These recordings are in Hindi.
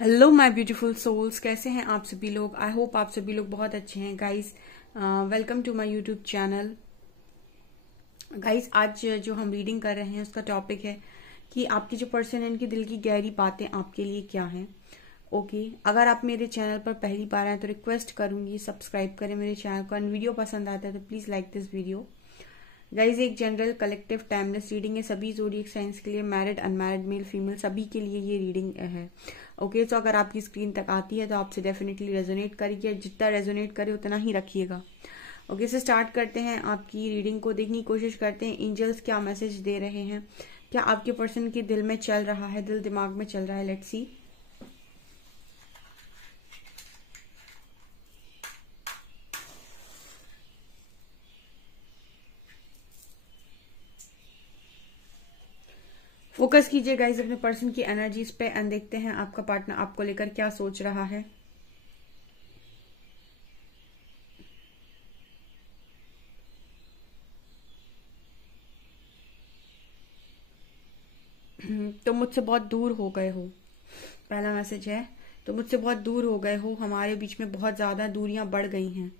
हेलो माय ब्यूटीफुल सोल्स, कैसे हैं आप सभी लोग। आई होप आप सभी लोग बहुत अच्छे हैं। Guys, welcome to my YouTube channel. Guys, आज जो हम रीडिंग कर रहे हैं उसका टॉपिक है कि आपकी जो पर्सन है इनकी दिल की गहरी बातें आपके लिए क्या हैं। ओके, अगर आप मेरे चैनल पर पहली बार आए तो रिक्वेस्ट करूंगी सब्सक्राइब करें मेरे चैनल को। वीडियो पसंद आता है तो please like this video. Guys, एक जनरल कलेक्टिव टाइमलेस रीडिंग है सभी ज़ोडिएक साइंस के लिए, मैरिड अनमैरिड मेल फीमेल सभी के लिए ये रीडिंग है। ओके, तो अगर आपकी स्क्रीन तक आती है तो आपसे डेफिनेटली रेजोनेट करिए, जितना रेजोनेट करे उतना ही रखिएगा। ओके, से स्टार्ट करते हैं आपकी रीडिंग को। देखने की कोशिश करते हैं एंजल्स क्या मैसेज दे रहे हैं, क्या आपके पर्सन के दिल में चल रहा है, दिल दिमाग में चल रहा है। Let's see. फोकस कीजिए गाइस अपने पर्सन की एनर्जीज पे एंड देखते हैं आपका पार्टनर आपको लेकर क्या सोच रहा है। तो मुझसे बहुत दूर हो गए हो, पहला मैसेज है। तो मुझसे बहुत दूर हो गए हो, हमारे बीच में बहुत ज्यादा दूरियां बढ़ गई हैं।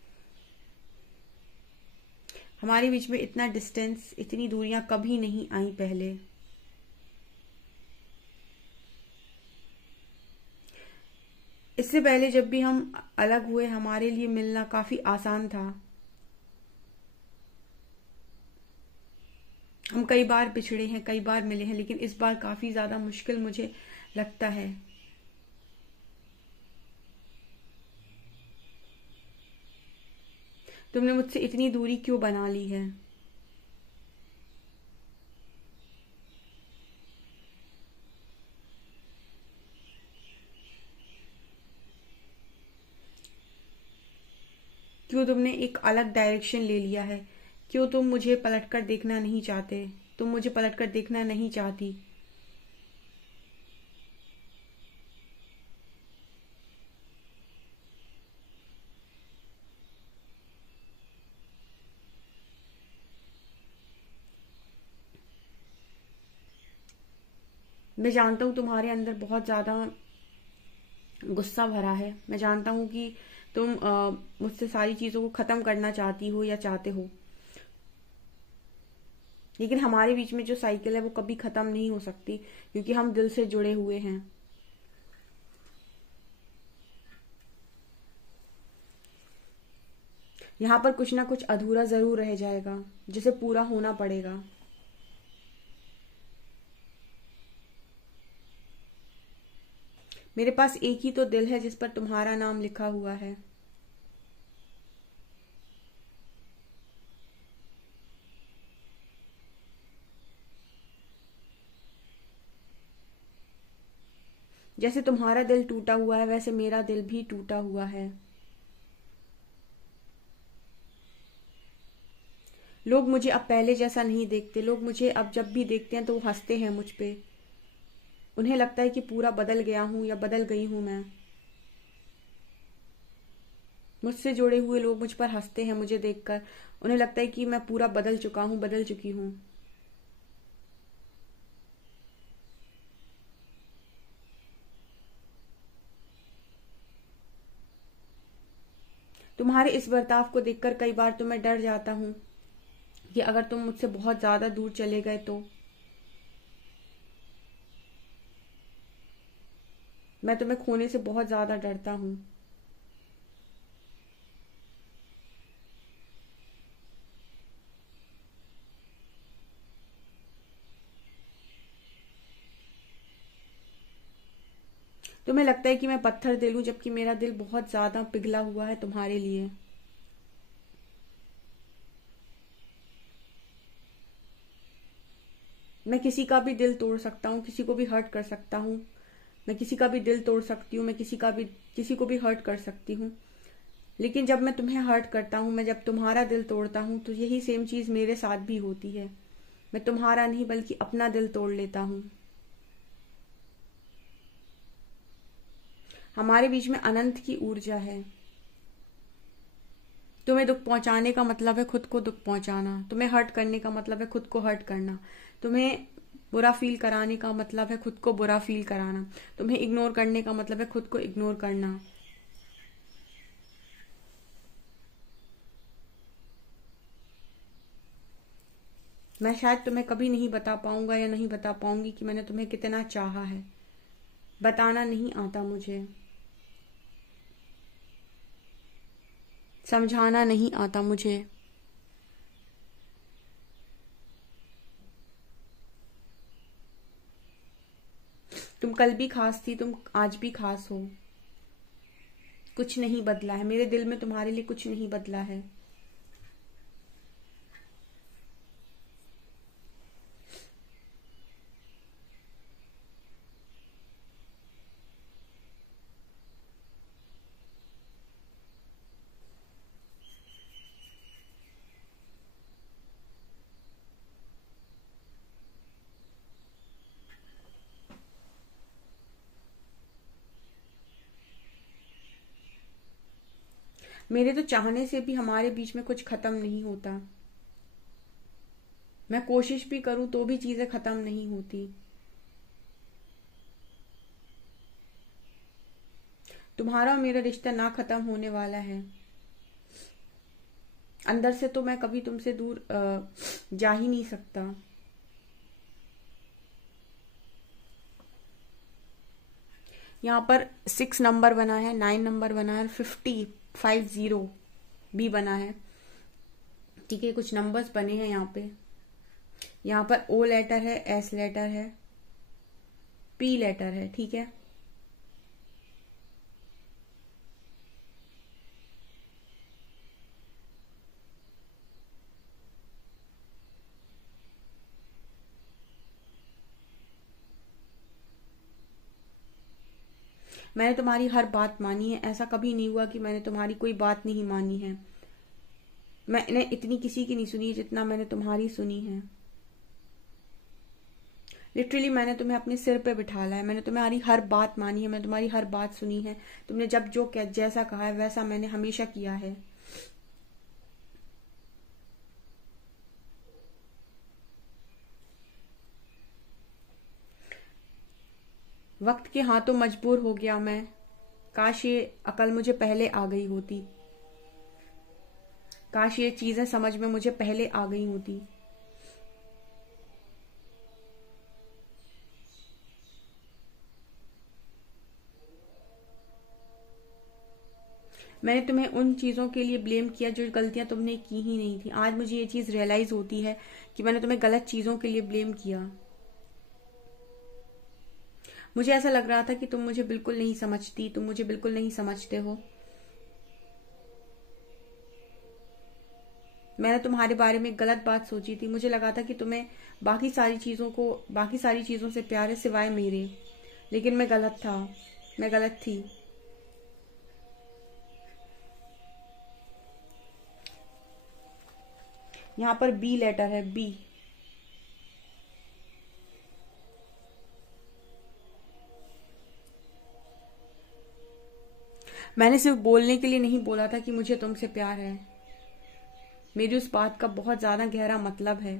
हमारे बीच में इतना डिस्टेंस, इतनी दूरियां कभी नहीं आई पहले। इससे पहले जब भी हम अलग हुए हमारे लिए मिलना काफी आसान था। हम कई बार बिछड़े हैं, कई बार मिले हैं, लेकिन इस बार काफी ज्यादा मुश्किल मुझे लगता है। तुमने मुझसे इतनी दूरी क्यों बना ली है। क्यों तुमने एक अलग डायरेक्शन ले लिया है। क्यों तुम मुझे पलटकर देखना नहीं चाहते, तुम मुझे पलटकर देखना नहीं चाहती। मैं जानता हूं तुम्हारे अंदर बहुत ज्यादा गुस्सा भरा है। मैं जानता हूं कि तुम मुझसे सारी चीजों को खत्म करना चाहती हो या चाहते हो, लेकिन हमारे बीच में जो साइकिल है वो कभी खत्म नहीं हो सकती, क्योंकि हम दिल से जुड़े हुए हैं। यहाँ पर कुछ ना कुछ अधूरा जरूर रह जाएगा जिसे पूरा होना पड़ेगा। मेरे पास एक ही तो दिल है जिस पर तुम्हारा नाम लिखा हुआ है। जैसे तुम्हारा दिल टूटा हुआ है वैसे मेरा दिल भी टूटा हुआ है। लोग मुझे अब पहले जैसा नहीं देखते। लोग मुझे अब जब भी देखते हैं तो वो हंसते हैं मुझ पे। उन्हें लगता है कि पूरा बदल गया हूं या बदल गई हूं मैं। मुझसे जुड़े हुए लोग मुझ पर हंसते हैं मुझे देखकर। उन्हें लगता है कि मैं पूरा बदल चुका हूं, बदल चुकी हूं। तुम्हारे इस बर्ताव को देखकर कई बार तो मैं डर जाता हूं कि अगर तुम मुझसे बहुत ज्यादा दूर चले गए तो मैं तुम्हें खोने से बहुत ज्यादा डरता हूं। तुम्हें लगता है कि मैं पत्थर दिल हूं, जबकि मेरा दिल बहुत ज्यादा पिघला हुआ है तुम्हारे लिए। मैं किसी का भी दिल तोड़ सकता हूँ, किसी को भी हर्ट कर सकता हूँ। मैं किसी का भी दिल तोड़ सकती हूँ, मैं किसी को भी हर्ट कर सकती हूँ। लेकिन जब मैं तुम्हें हर्ट करता हूँ, मैं जब तुम्हारा दिल तोड़ता हूँ तो यही सेम चीज मेरे साथ भी होती है। मैं तुम्हारा नहीं बल्कि अपना दिल तोड़ लेता हूँ। हमारे बीच में अनंत की ऊर्जा है। तुम्हें दुख पहुंचाने का मतलब है खुद को दुख पहुंचाना। तुम्हें हर्ट करने का मतलब है खुद को हर्ट करना। तुम्हें बुरा फील कराने का मतलब है खुद को बुरा फील कराना। तुम्हें इग्नोर करने का मतलब है खुद को इग्नोर करना। मैं शायद तुम्हें कभी नहीं बता पाऊंगा या नहीं बता पाऊंगी कि मैंने तुम्हें कितना चाहा है। बताना नहीं आता मुझे, समझाना नहीं आता मुझे। तुम कल भी खास थी, तुम आज भी खास हो। कुछ नहीं बदला है, मेरे दिल में तुम्हारे लिए कुछ नहीं बदला है। मेरे तो चाहने से भी हमारे बीच में कुछ खत्म नहीं होता। मैं कोशिश भी करूं तो भी चीजें खत्म नहीं होती। तुम्हारा और मेरा रिश्ता ना खत्म होने वाला है। अंदर से तो मैं कभी तुमसे दूर जा ही नहीं सकता। यहाँ पर 6 नंबर बना है, 9 नंबर बना है, 50 भी बना है। ठीक है, कुछ नंबर्स बने हैं यहाँ पे। यहाँ पर O लेटर है, S लेटर है, P लेटर है। ठीक है, मैंने तुम्हारी हर बात मानी है। ऐसा कभी नहीं हुआ कि मैंने तुम्हारी कोई बात नहीं मानी है। मैंने इतनी किसी की नहीं सुनी है जितना मैंने तुम्हारी सुनी है। लिटरली मैंने तुम्हें अपने सिर पे बिठाला है। मैंने तुम्हारी हर बात मानी है, मैंने तुम्हारी हर बात सुनी है। तुमने जब जो जैसा कहा है वैसा मैंने हमेशा किया है। वक्त के हाथों मजबूर हो गया मैं। काश ये अकल मुझे पहले आ गई होती। काश ये चीजें समझ में मुझे पहले आ गई होती। मैंने तुम्हें उन चीजों के लिए ब्लेम किया जो गलतियां तुमने की ही नहीं थी। आज मुझे ये चीज रियलाइज होती है कि मैंने तुम्हें गलत चीजों के लिए ब्लेम किया। मुझे ऐसा लग रहा था कि तुम मुझे बिल्कुल नहीं समझती, तुम मुझे बिल्कुल नहीं समझते हो। मैंने तुम्हारे बारे में गलत बात सोची थी। मुझे लगा था कि तुम्हें बाकी सारी चीजों से प्यार है सिवाय मेरे। लेकिन मैं गलत था, मैं गलत थी। यहाँ पर बी लेटर है, बी। मैंने सिर्फ बोलने के लिए नहीं बोला था कि मुझे तुमसे प्यार है। मेरी उस बात का बहुत ज्यादा गहरा मतलब है।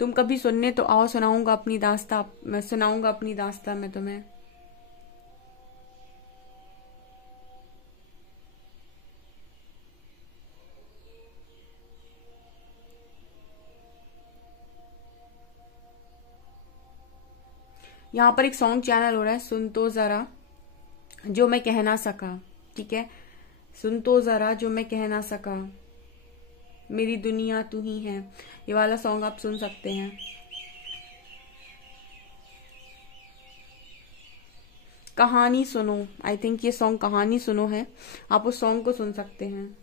तुम कभी सुनने तो आओ, सुनाऊंगा अपनी दास्तां। मैं सुनाऊंगा अपनी दास्तां मैं तुम्हें। यहाँ पर एक सॉन्ग चैनल हो रहा है, सुन तो जरा जो मैं कह ना सका। ठीक है, सुन तो जरा जो मैं कह ना सका, मेरी दुनिया तू ही है। ये वाला सॉन्ग आप सुन सकते हैं। कहानी सुनो, आई थिंक ये सॉन्ग कहानी सुनो है। आप उस सॉन्ग को सुन सकते हैं।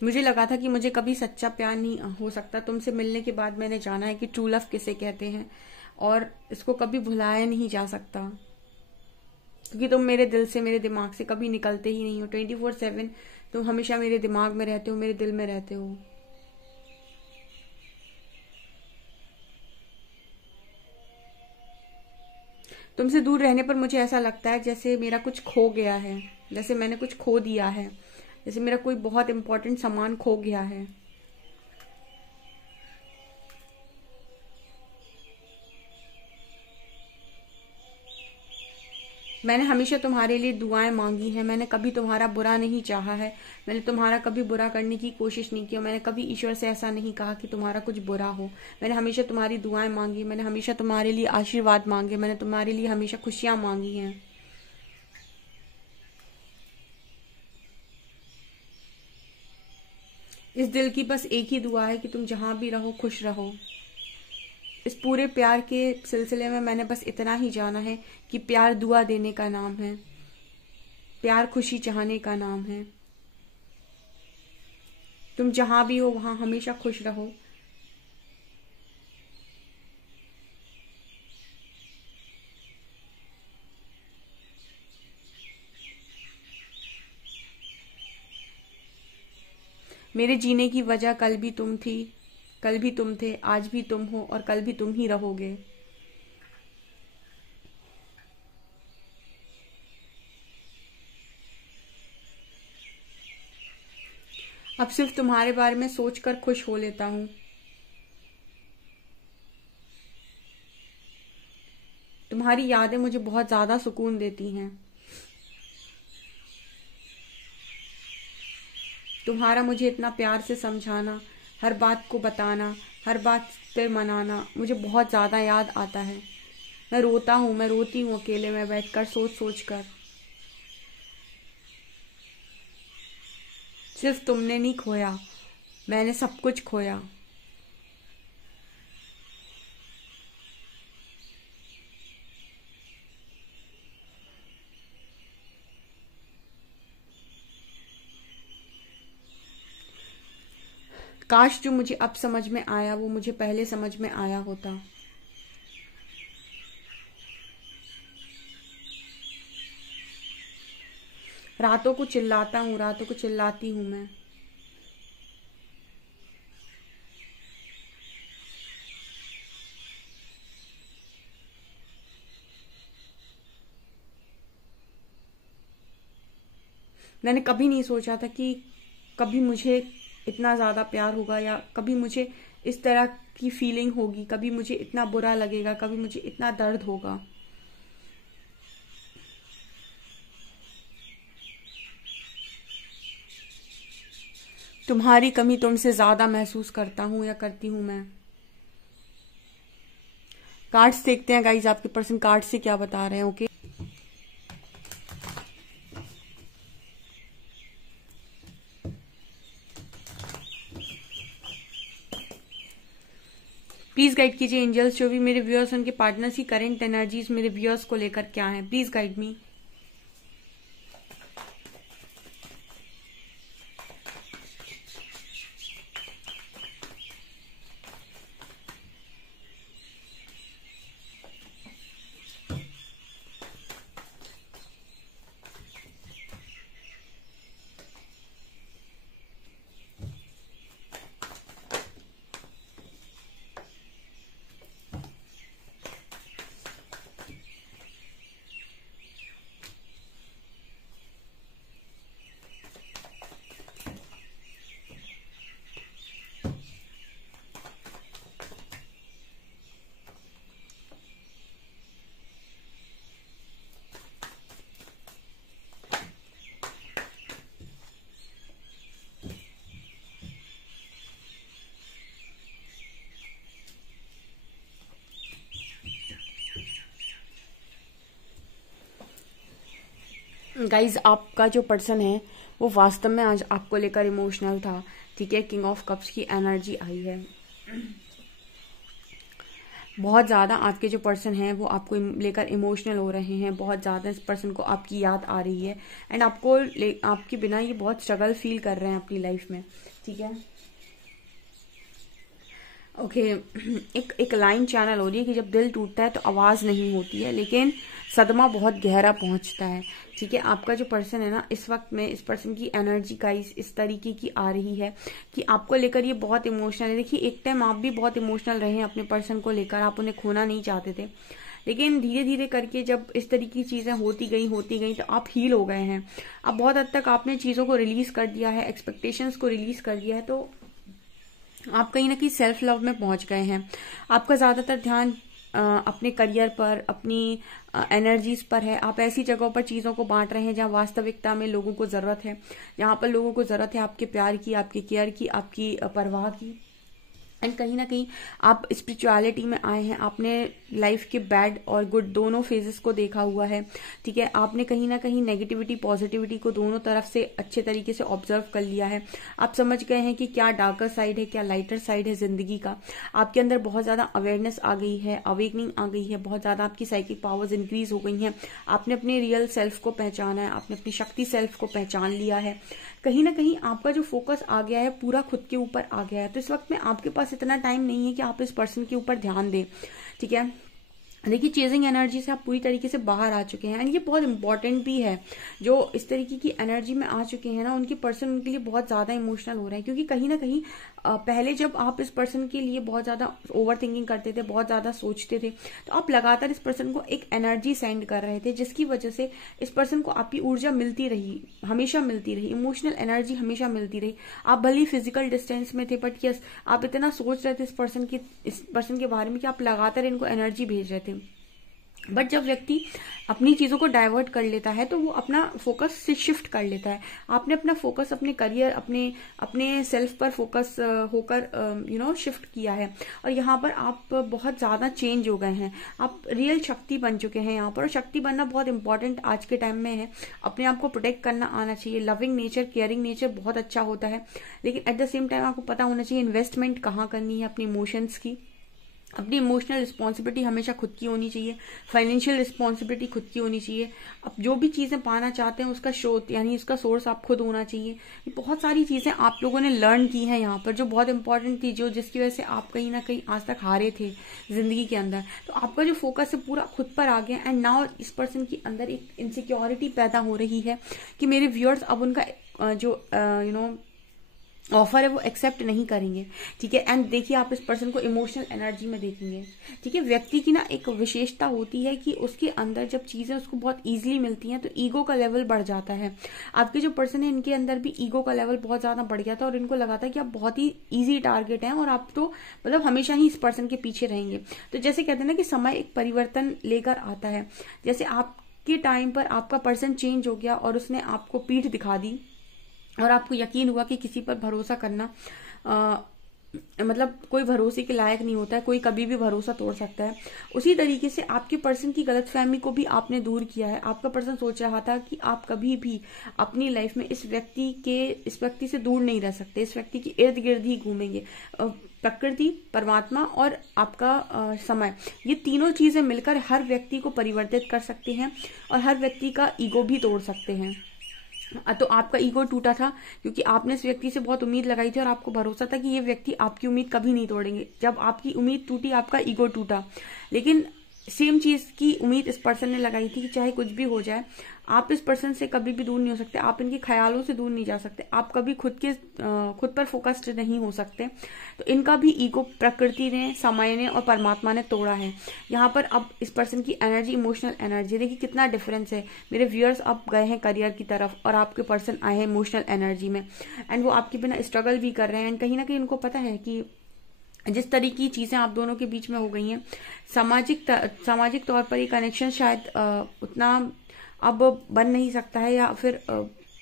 मुझे लगा था कि मुझे कभी सच्चा प्यार नहीं हो सकता। तुमसे मिलने के बाद मैंने जाना है कि ट्रू लव किसे कहते हैं, और इसको कभी भुलाया नहीं जा सकता। क्योंकि तुम मेरे दिल से, मेरे दिमाग से कभी निकलते ही नहीं हो। 24/7 तुम हमेशा मेरे दिमाग में रहते हो, मेरे दिल में रहते हो। तुमसे दूर रहने पर मुझे ऐसा लगता है जैसे मेरा कुछ खो गया है, जैसे मैंने कुछ खो दिया है, जैसे मेरा कोई बहुत इंपॉर्टेंट सामान खो गया है। मैंने हमेशा तुम्हारे लिए दुआएं मांगी हैं, मैंने कभी तुम्हारा बुरा नहीं चाहा है, मैंने तुम्हारा कभी बुरा करने की कोशिश नहीं की, मैंने कभी ईश्वर से ऐसा नहीं कहा कि तुम्हारा कुछ बुरा हो। मैंने हमेशा तुम्हारी दुआएं मांगी, मैंने हमेशा तुम्हारे लिए आशीर्वाद मांगे, मैंने तुम्हारे लिए हमेशा खुशियां मांगी हैं। इस दिल की बस एक ही दुआ है कि तुम जहां भी रहो खुश रहो। इस पूरे प्यार के सिलसिले में मैंने बस इतना ही जाना है कि प्यार दुआ देने का नाम है, प्यार खुशी चाहने का नाम है। तुम जहां भी हो वहां हमेशा खुश रहो। मेरे जीने की वजह कल भी तुम थी, कल भी तुम थे, आज भी तुम हो और कल भी तुम ही रहोगे। अब सिर्फ तुम्हारे बारे में सोचकर खुश हो लेता हूं। तुम्हारी यादें मुझे बहुत ज्यादा सुकून देती हैं। तुम्हारा मुझे इतना प्यार से समझाना, हर बात को बताना, हर बात पे मनाना मुझे बहुत ज्यादा याद आता है। मैं रोता हूँ, मैं रोती हूँ अकेले में बैठकर सोच सोच कर। सिर्फ तुमने नहीं खोया, मैंने सब कुछ खोया। काश जो मुझे अब समझ में आया वो मुझे पहले समझ में आया होता। रातों को चिल्लाता हूँ, रातों को चिल्लाती हूँ मैं। मैंने कभी नहीं सोचा था कि कभी मुझे इतना ज्यादा प्यार होगा या कभी मुझे इस तरह की फीलिंग होगी, कभी मुझे इतना बुरा लगेगा, कभी मुझे इतना दर्द होगा। तुम्हारी कमी तुमसे ज्यादा महसूस करता हूं या करती हूं मैं। कार्ड्स देखते हैं गाइज, आपके पर्सन कार्ड से क्या बता रहे हैं। ओके, प्लीज गाइड कीजिए एंजल्स, जो भी मेरे व्यूअर्स उनके पार्टनर्स की करंट एनर्जीज मेरे व्यूअर्स को लेकर क्या है। Please guide me. गाइज, आपका जो पर्सन है वो वास्तव में आज आपको लेकर इमोशनल था। ठीक है, किंग ऑफ कप्स की एनर्जी आई है। बहुत ज्यादा आपके जो पर्सन हैं वो आपको लेकर इमोशनल हो रहे हैं। बहुत ज्यादा इस पर्सन को आपकी याद आ रही है एंड आपके बिना ये बहुत स्ट्रगल फील कर रहे हैं अपनी लाइफ में। ठीक है, ओके, एक लाइन चैनल हो रही है कि जब दिल टूटता है तो आवाज नहीं होती है, लेकिन सदमा बहुत गहरा पहुंचता है। ठीक है, आपका जो पर्सन है ना, इस वक्त में इस पर्सन की एनर्जी का इस तरीके की आ रही है कि आपको लेकर ये बहुत इमोशनल है। देखिए, एक टाइम आप भी बहुत इमोशनल रहे हैं अपने पर्सन को लेकर, आप उन्हें खोना नहीं चाहते थे, लेकिन धीरे धीरे करके जब इस तरीके की चीजें होती गई तो आप हील हो गए हैं। अब बहुत हद तक आपने चीजों को रिलीज कर दिया है, एक्सपेक्टेशंस को रिलीज कर दिया है, तो आप कहीं ना कहीं सेल्फ लव में पहुंच गए हैं। आपका ज्यादातर ध्यान अपने करियर पर, अपनी एनर्जीज पर है। आप ऐसी जगहों पर चीजों को बांट रहे हैं जहां वास्तविकता में लोगों को जरूरत है, जहां पर लोगों को जरूरत है आपके प्यार की, आपकी केयर की, आपकी परवाह की। एंड कहीं ना कहीं आप स्पिरिचुअलिटी में आए हैं। आपने लाइफ के बैड और गुड दोनों फेजेस को देखा हुआ है, ठीक है। आपने कहीं ना कहीं नेगेटिविटी पॉजिटिविटी को दोनों तरफ से अच्छे तरीके से ऑब्जर्व कर लिया है। आप समझ गए हैं कि क्या डार्कर साइड है, क्या लाइटर साइड है जिंदगी का। आपके अंदर बहुत ज्यादा अवेयरनेस आ गई है, अवेकनिंग आ गई है, बहुत ज्यादा आपकी साइकिक पावर्स इंक्रीज हो गई हैं। आपने अपने रियल सेल्फ को पहचाना है, आपने अपनी शक्ति सेल्फ को पहचान लिया है। कहीं ना कहीं आपका जो फोकस आ गया है पूरा खुद के ऊपर आ गया है। तो इस वक्त में आपके पास इतना टाइम नहीं है कि आप इस पर्सन के ऊपर ध्यान दें, ठीक है। देखिए चेजिंग एनर्जी से आप पूरी तरीके से बाहर आ चुके हैं एंड ये बहुत इंपॉर्टेंट भी है। जो इस तरीके की एनर्जी में आ चुके हैं ना, उनकी पर्सन उनके लिए बहुत ज्यादा इमोशनल हो रहा है, क्योंकि कहीं ना कहीं पहले जब आप इस पर्सन के लिए बहुत ज्यादा ओवर थिंकिंग करते थे, बहुत ज्यादा सोचते थे, तो आप लगातार इस पर्सन को एक एनर्जी सेंड कर रहे थे, जिसकी वजह से इस पर्सन को आपकी ऊर्जा मिलती रही, हमेशा मिलती रही, इमोशनल एनर्जी हमेशा मिलती रही। आप भले ही फिजिकल डिस्टेंस में थे, बट यस आप इतना सोच रहे थे इस पर्सन के बारे में कि आप लगातार इनको एनर्जी भेज रहे थे। बट जब व्यक्ति अपनी चीजों को डाइवर्ट कर लेता है तो वो अपना फोकस से शिफ्ट कर लेता है। आपने अपना फोकस अपने करियर, अपने सेल्फ पर फोकस होकर शिफ्ट किया है और यहाँ पर आप बहुत ज्यादा चेंज हो गए हैं। आप रियल शक्ति बन चुके हैं यहाँ पर, और शक्ति बनना बहुत इंपॉर्टेंट आज के टाइम में है। अपने आप को प्रोटेक्ट करना आना चाहिए। लविंग नेचर, केयरिंग नेचर बहुत अच्छा होता है, लेकिन एट द सेम टाइम आपको पता होना चाहिए इन्वेस्टमेंट कहाँ करनी है अपने इमोशंस की। अपनी इमोशनल रिस्पॉन्सिबिलिटी हमेशा खुद की होनी चाहिए, फाइनेंशियल रिस्पॉन्सिबिलिटी खुद की होनी चाहिए। अब जो भी चीजें पाना चाहते हैं उसका स्रोत यानी उसका सोर्स आप खुद होना चाहिए। बहुत सारी चीजें आप लोगों ने लर्न की हैं यहाँ पर जो बहुत इंपॉर्टेंट थी, जिसकी वजह से आप कहीं ना कहीं आज तक हारे थे जिंदगी के अंदर। तो आपका जो फोकस है पूरा खुद पर आ गया एंड नाउ इस पर्सन के अंदर एक इनसिक्योरिटी पैदा हो रही है कि मेरे व्यूअर्स अब उनका जो ऑफर है वो एक्सेप्ट नहीं करेंगे, ठीक है। एंड देखिए आप इस पर्सन को इमोशनल एनर्जी में देखेंगे, ठीक है। व्यक्ति की ना एक विशेषता होती है कि उसके अंदर जब चीजें उसको बहुत इजीली मिलती हैं तो ईगो का लेवल बढ़ जाता है। आपके जो पर्सन है इनके अंदर भी ईगो का लेवल बहुत ज्यादा बढ़ गया था और इनको लगा था कि आप बहुत ही ईजी टारगेट हैं और आप तो मतलब हमेशा ही इस पर्सन के पीछे रहेंगे। तो जैसे कहते हैं ना कि समय एक परिवर्तन लेकर आता है, जैसे आपके टाइम पर आपका पर्सन चेंज हो गया और उसने आपको पीठ दिखा दी और आपको यकीन हुआ कि किसी पर भरोसा करना मतलब कोई भरोसे के लायक नहीं होता है, कोई कभी भी भरोसा तोड़ सकता है। उसी तरीके से आपके पर्सन की गलतफहमी को भी आपने दूर किया है। आपका पर्सन सोच रहा था कि आप कभी भी अपनी लाइफ में इस व्यक्ति से दूर नहीं रह सकते, इस व्यक्ति के इर्द गिर्द ही घूमेंगे। प्रकृति, परमात्मा और आपका समय, ये तीनों चीजें मिलकर हर व्यक्ति को परिवर्तित कर सकते हैं और हर व्यक्ति का ईगो भी तोड़ सकते हैं। तो आपका ईगो टूटा था क्योंकि आपने इस व्यक्ति से बहुत उम्मीद लगाई थी और आपको भरोसा था कि ये व्यक्ति आपकी उम्मीद कभी नहीं तोड़ेंगे। जब आपकी उम्मीद टूटी आपका ईगो टूटा। लेकिन सेम चीज की उम्मीद इस पर्सन ने लगाई थी कि चाहे कुछ भी हो जाए आप इस पर्सन से कभी भी दूर नहीं हो सकते, आप इनके ख्यालों से दूर नहीं जा सकते, आप कभी खुद पर फोकस्ड नहीं हो सकते। तो इनका भी ईगो प्रकृति ने, समय ने और परमात्मा ने तोड़ा है। यहाँ पर अब इस पर्सन की एनर्जी, इमोशनल एनर्जी, देखिए कितना डिफरेंस है। मेरे व्यूअर्स अब गए हैं करियर की तरफ और आपके पर्सन आए हैं इमोशनल एनर्जी में एंड वो आपके बिना स्ट्रगल भी कर रहे हैं एंड कहीं ना कहीं उनको पता है कि जिस तरीके की चीजें आप दोनों के बीच में हो गई हैं, सामाजिक तौर पर ये कनेक्शन शायद उतना अब बन नहीं सकता है या फिर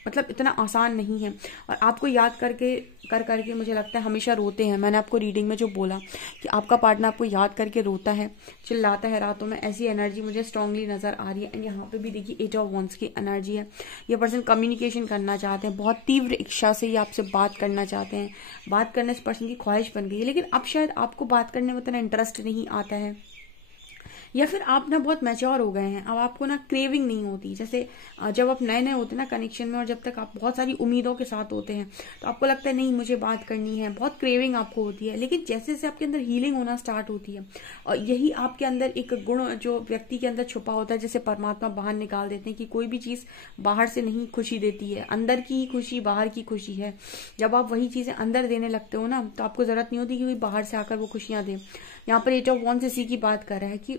मतलब इतना आसान नहीं है। और आपको याद करके मुझे लगता है हमेशा रोते हैं। मैंने आपको रीडिंग में जो बोला कि आपका पार्टनर आपको याद करके रोता है, चिल्लाता है रातों में, ऐसी एनर्जी मुझे स्ट्रांगली नजर आ रही है। एंड यहाँ पे भी देखिए 8 ऑफ वॉन्ड्स की एनर्जी है। ये पर्सन कम्युनिकेशन करना चाहते हैं, बहुत तीव्र इच्छा से ये आपसे बात करना चाहते हैं, बात करने इस पर्सन की ख्वाहिश बन गई है, लेकिन अब शायद आपको बात करने में उतना इंटरेस्ट नहीं आता है या फिर आप ना बहुत मैच्योर हो गए हैं। अब आपको ना क्रेविंग नहीं होती। जैसे जब आप नए होते हैं ना कनेक्शन में और जब तक आप बहुत सारी उम्मीदों के साथ होते हैं तो आपको लगता है नहीं मुझे बात करनी है, बहुत क्रेविंग आपको होती है। लेकिन जैसे जैसे आपके अंदर हीलिंग होना स्टार्ट होती है और यही आपके अंदर एक गुण जो व्यक्ति के अंदर छुपा होता है, जैसे परमात्मा बाहर निकाल देते हैं कि कोई भी चीज बाहर से नहीं खुशी देती है, अंदर की ही खुशी बाहर की खुशी है। जब आप वही चीजें अंदर देने लगते हो ना तो आपको जरूरत नहीं होती कि कोई बाहर से आकर वो खुशियां दे। यहाँ पर 8 ऑफ वॉन्ड्स इसी की बात कर रहा है कि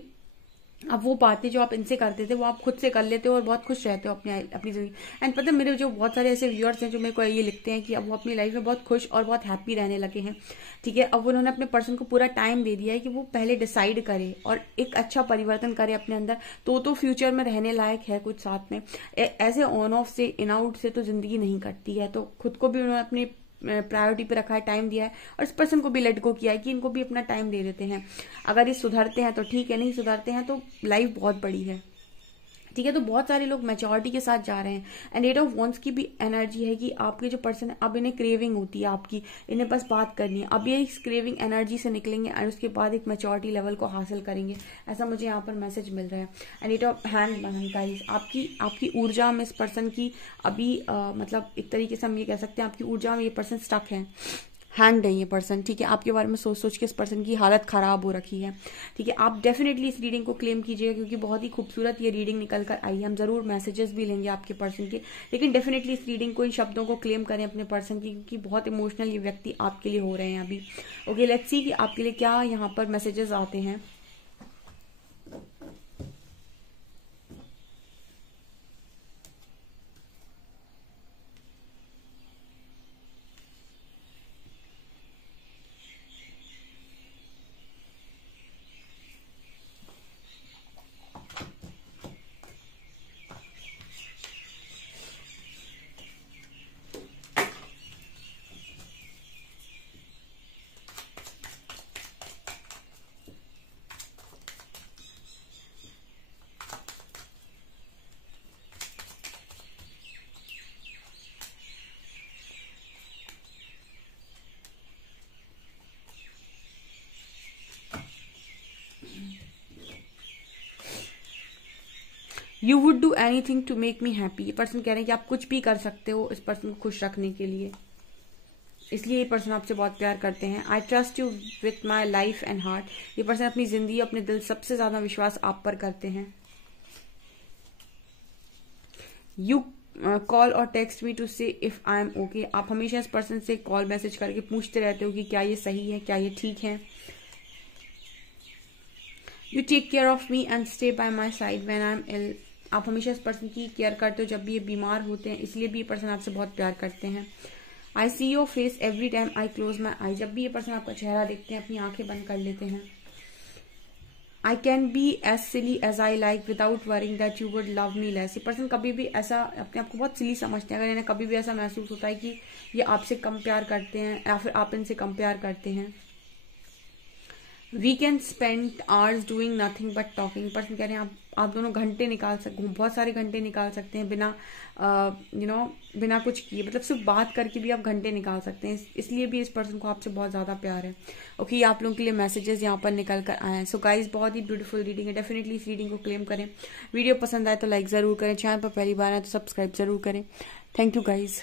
अब वो बातें जो आप इनसे करते थे वो आप खुद से कर लेते हो और बहुत खुश रहते हो अपनी जिंदगी। एंड पता है मेरे जो बहुत सारे ऐसे व्यूअर्स हैं जो मेरे को ये लिखते हैं कि अब वो अपनी लाइफ में बहुत खुश और बहुत हैप्पी रहने लगे हैं। ठीक है, अब उन्होंने अपने पर्सन को पूरा टाइम दे दिया है कि वो पहले डिसाइड करे और एक अच्छा परिवर्तन करे अपने अंदर, तो फ्यूचर में रहने लायक है कुछ साथ में। ऐसे ऑन ऑफ से इन आउट से तो जिंदगी नहीं कटती है। तो खुद को भी उन्होंने अपनी प्रायोरिटी पे रखा है, टाइम दिया है, और इस पर्सन को भी लेट गो किया है कि इनको भी अपना टाइम दे देते हैं। अगर ये सुधरते हैं तो ठीक है, नहीं सुधरते हैं तो लाइफ बहुत बड़ी है। ठीक है, तो बहुत सारे लोग मैच्योरिटी के साथ जा रहे हैं। एंड एट ऑफ वॉन्ट्स की भी एनर्जी है कि आपके जो पर्सन है अब इन्हें क्रेविंग होती है आपकी, इन्हें बस बात करनी है। अब ये इस क्रेविंग एनर्जी से निकलेंगे और उसके बाद एक मैच्योरिटी लेवल को हासिल करेंगे, ऐसा मुझे यहाँ पर मैसेज मिल रहा है। And at of hand guys, आपकी ऊर्जा में इस पर्सन की अभी मतलब एक तरीके से हम ये कह सकते हैं आपकी ऊर्जा में ये पर्सन स्टक है, हैंग है ये पर्सन। ठीक है, आपके बारे में सोच सोच के इस पर्सन की हालत खराब हो रखी है। ठीक है, आप डेफिनेटली इस रीडिंग को क्लेम कीजिएगा क्योंकि बहुत ही खूबसूरत ये रीडिंग निकल कर आई है। हम जरूर मैसेजेस भी लेंगे आपके पर्सन के, लेकिन डेफिनेटली इस रीडिंग को, इन शब्दों को क्लेम करें अपने पर्सन की, क्योंकि बहुत इमोशनल ये व्यक्ति आपके लिए हो रहे हैं अभी। ओके, लेट्स सी कि आपके लिए क्या यहाँ पर मैसेजेस आते हैं। You would do anything to make me happy. ये पर्सन कह रहे हैं कि आप कुछ भी कर सकते हो इस पर्सन को खुश रखने के लिए, इसलिए ये पर्सन आपसे बहुत प्यार करते हैं। I trust you with my life and heart. ये पर्सन अपनी जिंदगी, अपने दिल, सबसे ज्यादा विश्वास आप पर करते हैं। यू कॉल और टेक्स्ट मी टू से इफ आई एम ओके। आप हमेशा इस पर्सन से कॉल मैसेज करके पूछते रहते हो कि क्या ये सही है, क्या ये ठीक है। You take care of me and stay by my side when I am ill. आप हमेशा इस पर्सन की केयर करते हो जब भी ये बीमार होते हैं, इसलिए भी ये पर्सन आपसे बहुत प्यार करते हैं। I see your face every time I close my eye. जब भी ये पर्सन आपका चेहरा देखते हैं अपनी आंखें बंद कर लेते हैं। I can be as silly as I like without worrying that you would love me less. ये पर्सन कभी भी ऐसा अपने आप को बहुत सिली समझते हैं अगर इन्हें कभी भी ऐसा महसूस होता है कि ये आपसे कम प्यार करते हैं या फिर आप इनसे कम प्यार करते हैं। We can spend hours doing nothing but talking. Person कह रहे हैं आप दोनों घंटे निकाल सकते, बहुत सारे घंटे निकाल सकते हैं बिना बिना कुछ किए, मतलब सिर्फ बात करके भी आप घंटे निकाल सकते हैं। इसलिए भी इस पर्सन को आपसे बहुत ज्यादा प्यार है। ओके, आप लोगों के लिए मैसेजेस यहाँ पर निकल कर आए हैं। सो गाइज, बहुत ही ब्यूटीफुल रीडिंग है, डेफिनेटली इस रीडिंग को क्लेम करें। वीडियो पसंद आए तो लाइक जरूर करें, चैनल पर पहली बार आए तो सब्सक्राइब जरूर करें। Thank you guys.